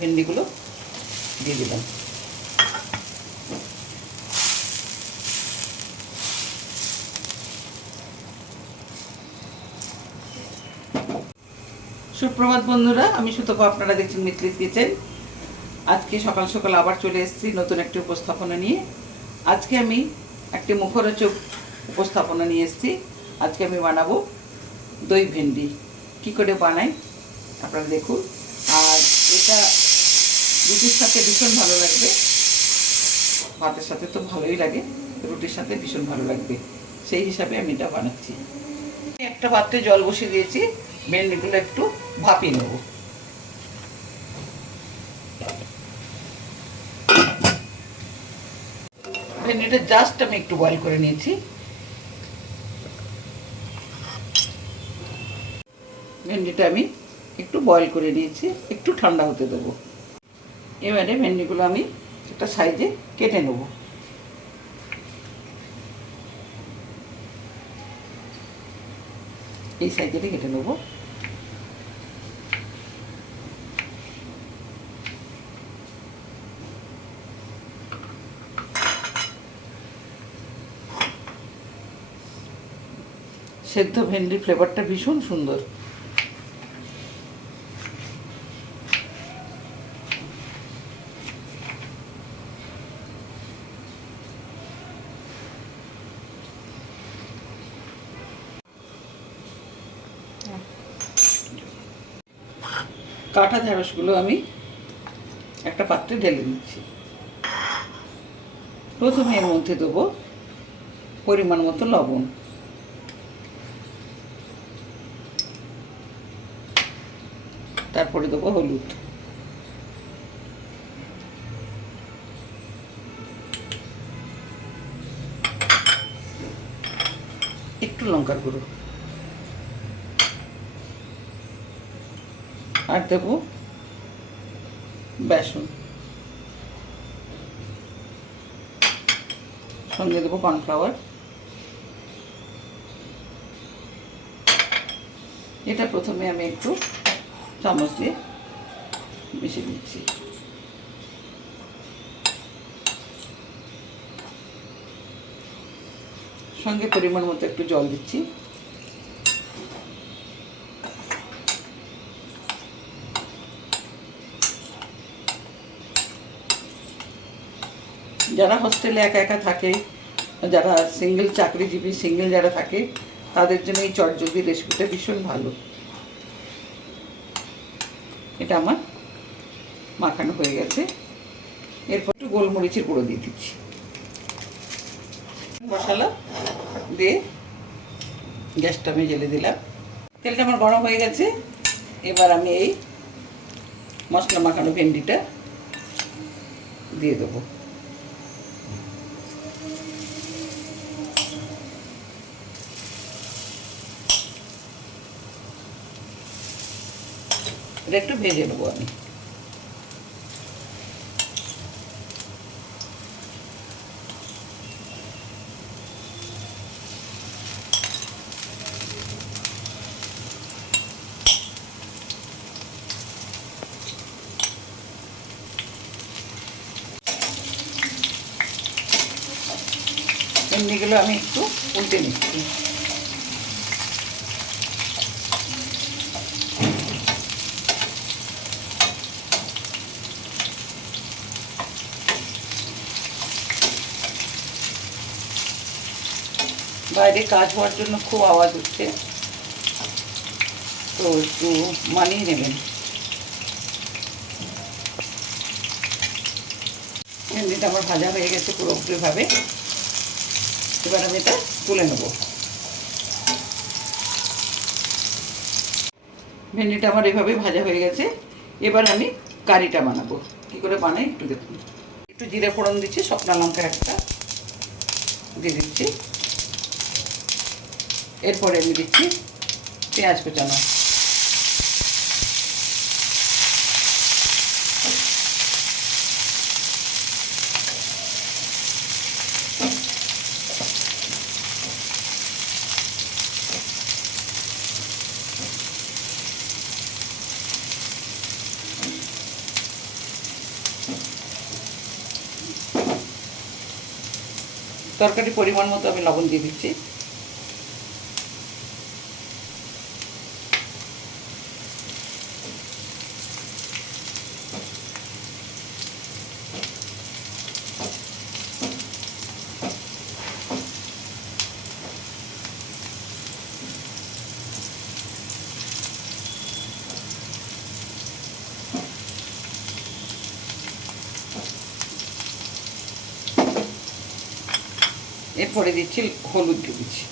ভেন্ডিগুলো দিয়ে দিলাম। সুপ্রভাত বন্ধুরা, আমি সুতপা, আপনারা দেখছেন মিতলিস কিচেন। আজকে সকাল সকাল আবার চলে এসেছি নতুন একটি উপস্থাপনা নিয়ে। আজকে আমি একটি মুখরোচক উপস্থাপনা নিয়ে এসেছি। আজকে আমি বানাবো দই ভেন্ডি। কি করে বানাই? আপনারা দেখুন। আর এটা রুটির সাথে ভীষণ ভালো লাগবে। ভাতের সাথে তো ভালোই লাগে, রুটির সাথে ভীষণ ভালো লাগবে। সেই হিসাবে আমি এটা বানাচ্ছি। একটা পাত্রে জল বসিয়ে দিয়েছি ভেন্ডিগুলো একটু ভাপিয়ে নেব। ভেন্ডিটা জাস্ট আমি একটু বয়েল করে নিয়েছি। ভেন্ডিটা আমি একটু বয়েল করে নিয়েছি, একটু ঠান্ডা হতে দেবো। এবারে ভেন্ডিগুলো আমি একটা সাইজে কেটে নেব। এই সাইজেতে কেটে নেব। সেদ্ধ ভেন্ডির ফ্লেভারটা ভীষণ সুন্দর। কাটা ঢেঁড়সগুলো আমি একটা পাত্রে ঢেলে দিচ্ছি প্রথমে এর মধ্যে দেবো পরিমাণ মতো লবণ। তারপরে দেবো হলুদ। একটু লঙ্কার গুঁড়ো। আর দেবো বেসন। সঙ্গে দেবো কর্নফ্লাওয়ার। এটা প্রথমে আমি একটু চামচ দিয়ে মিশিয়ে দিচ্ছি। সঙ্গে পরিমাণ মতো একটু জল দিচ্ছি। যারা হোস্টেলে একা একা থাকে, যারা সিঙ্গেল চাকরিজীবী সিঙ্গেল যারা থাকে, তাদের জন্য এই চটজলদি রেসিপিটা ভীষণ ভালো। এটা আমার মাখানো হয়ে গেছে। এরপর একটু গোলমরিচের গুঁড়ো দিয়ে দিচ্ছি। মশলা দিয়ে গ্যাসটা আমি জেলে দিলাম। তেলটা আমার গরম হয়ে গেছে। এবার আমি এই মশলা মাখানো ভেন্ডিটা দিয়ে দেবো। এটা একটু ভেজে নেব আমি। এমনিগুলো আমি একটু উল্টে নিচ্ছি। বাইরে কাজ হওয়ার জন্য খুব আওয়াজ হচ্ছে। তো একটু মানিয়ে নেবেন। ভেন্ডিটা আমার ভাজা হয়ে গেছে পুরোপুরিভাবে এবার আমি এটা তুলে নেব। ভেন্ডিটা আমার এভাবে ভাজা হয়ে গেছে। এবার আমি কারিটা বানাবো। কি করে বানাই একটু দেখুন। একটু জিরে ফোড়ন দিচ্ছি, শুকনা লঙ্কা একটা দিয়ে দিচ্ছি। এরপরে আমি দিচ্ছি পেঁয়াজ কুচানো। তরকারি পরিমাণ মতো আমি লবণ দিয়ে দিচ্ছি। এরপরে দিচ্ছি হলুদ দিচ্ছি।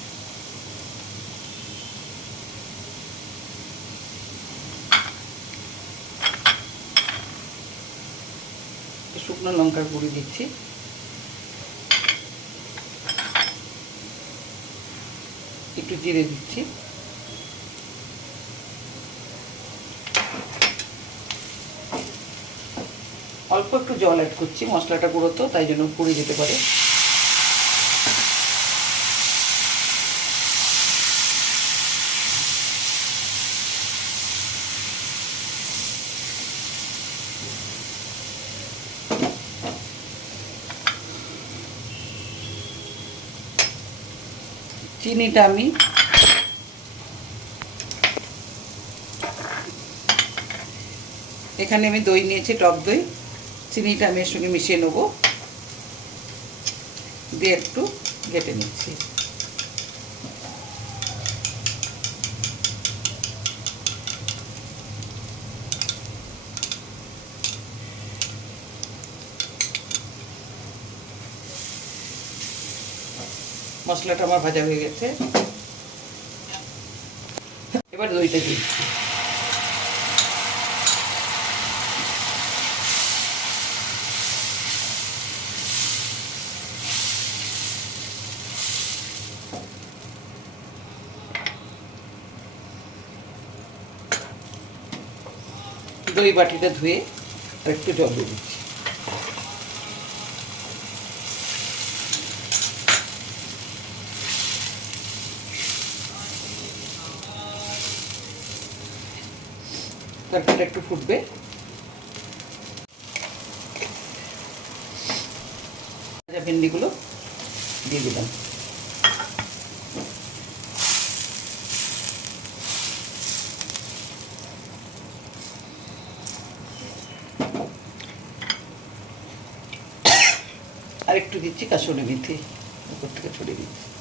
শুকনো লঙ্কার গুঁড়ি দিচ্ছি। একটু জিরে দিচ্ছি। অল্প একটু জল অ্যাড করছি, মশলাটা গুঁড়ো তো, তাই জন্য পুড়ে যেতে পারে। চিনিটা আমি এখানে আমি দই নিয়েছি, টক দই। চিনিটা আমি এর সঙ্গে মিশিয়ে নেব। দিয়ে একটু ঘেটে নিচ্ছি। মশলাটা আমার ভাজা হয়ে গেছে। এবার দইটা দিই দই বাটিটা ধুয়ে একটু জল দিয়ে দিচ্ছি। তরকারিটা একটু ফুটবে। ভেন্ডিগুলো দিয়ে দিলাম। আর একটু দিচ্ছি কাসুরি মেথি, উপর থেকে ছড়িয়ে দিচ্ছি।